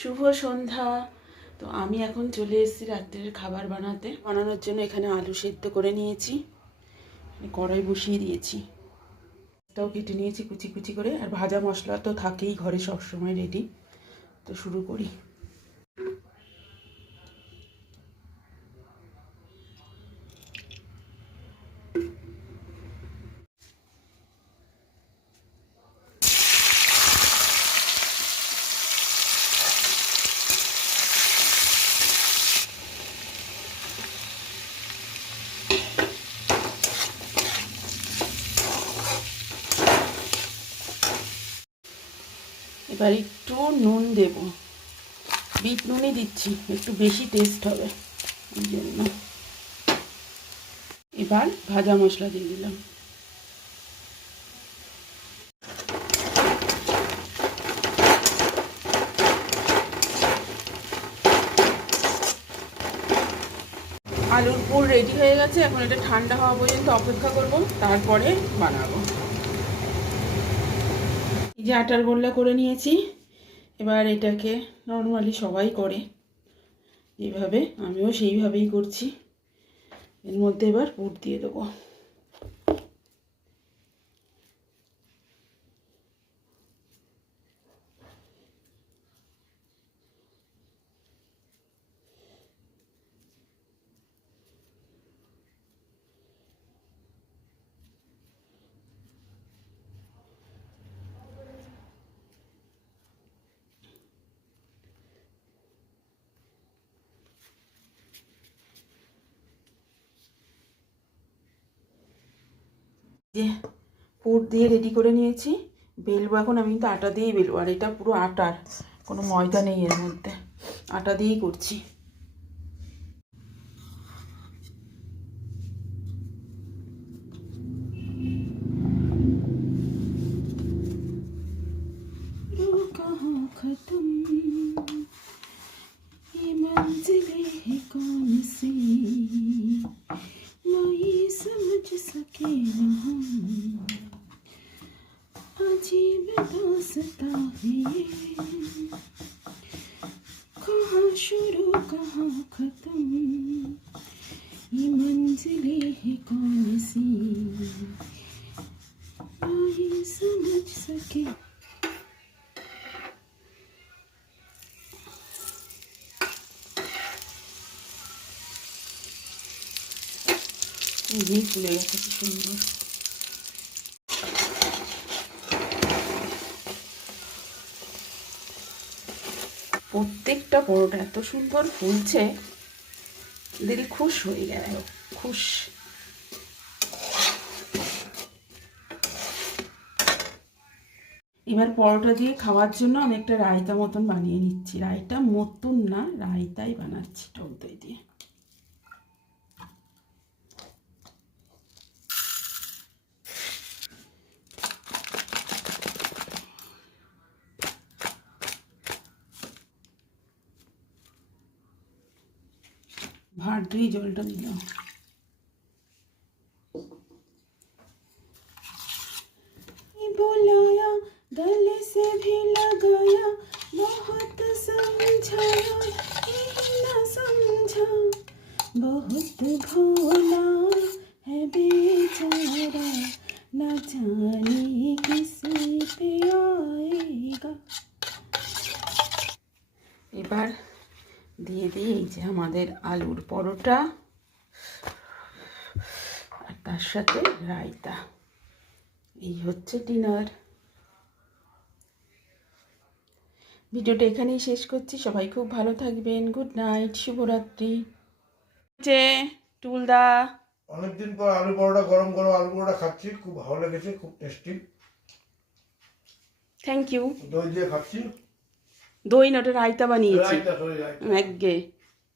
শুভ সন্ধ্যা। তো আমি এখন চলে এসেছি রাত্রের খাবার বানানোর জন্য। এখানে আলু সেদ্ধ করে নিয়েছি, কড়াই বসিয়ে দিয়েছি, তাও কেটে নিয়েছি কুচি কুচি করে। আর ভাজা মশলা তো থাকেই ঘরে সবসময় রেডি। তো শুরু করি। এবার একটু নুন দেব, বিট নুনই দিচ্ছি, একটু বেশি টেস্ট হবে ওই জন্য। এবার ভাজা মশলা দিয়ে দিলাম। আলুর পুর রেডি হয়ে গেছে। এখন এটা ঠান্ডা হওয়া পর্যন্ত অপেক্ষা করব, তারপরে বানাবো। এই যে আটার গোল্লা করে নিয়েছি। এবার এটাকে নর্মালি সবাই করে যেভাবে, আমিও সেইভাবেই করছি। এর মধ্যে এবার পুর দিয়ে দেবো। যে পুর দিয়ে রেডি করে নিয়েছি, বেলবো এখন। আমি কিন্তু আটা দিয়েই বেলবো, আর এটা পুরো আটার, কোনো ময়দা নেই এর মধ্যে, আটা দিয়েই করছি। अजीब दास्तां है ये, कहाँ शुरू कहाँ खत्म, ये मंजिलें है कौन सी, नहीं समझ सके। ये फुलेगा तो सुंदर। প্রত্যেকটা পরোটা এত সুন্দর ফুলছে, দিল খুশ হয়ে গেল, খুশ। এবার পরোটা দিয়ে খাওয়ার জন্য আমি একটা রায়তা মতন বানিয়ে নিচ্ছি। রায়তা মতন না, রায়তাই বানাচ্ছি টক দই দিয়ে। ভাত দিয়ে জলটা দিলাম। बुलाया गले से भी लगाया, बहुत समझाया ना समझा, बहुत भोला है बेचारा, न जाने किस पे आएगा। এবার দিয়ে দিই এই যে আমাদের আলুর পরোটা, আর তার সাথে রায়তা। এই হচ্ছে ডিনার। ভিডিওটা এখানেই শেষ করছি। সবাই খুব ভালো থাকবেন। গুড নাইট, শুভরাত্রি। যে টুলদা অনেকদিন পর আলু পরোটা, গরম গরম আলু পরোটা খাচ্ছি, খুব ভালো লেগেছে, খুব টেস্টি। Thank you. দই দিয়ে খাচ্ছি। দই না, ওটা রায়তা বানিয়েছি। রায়তা, সরি রায়তা। একগে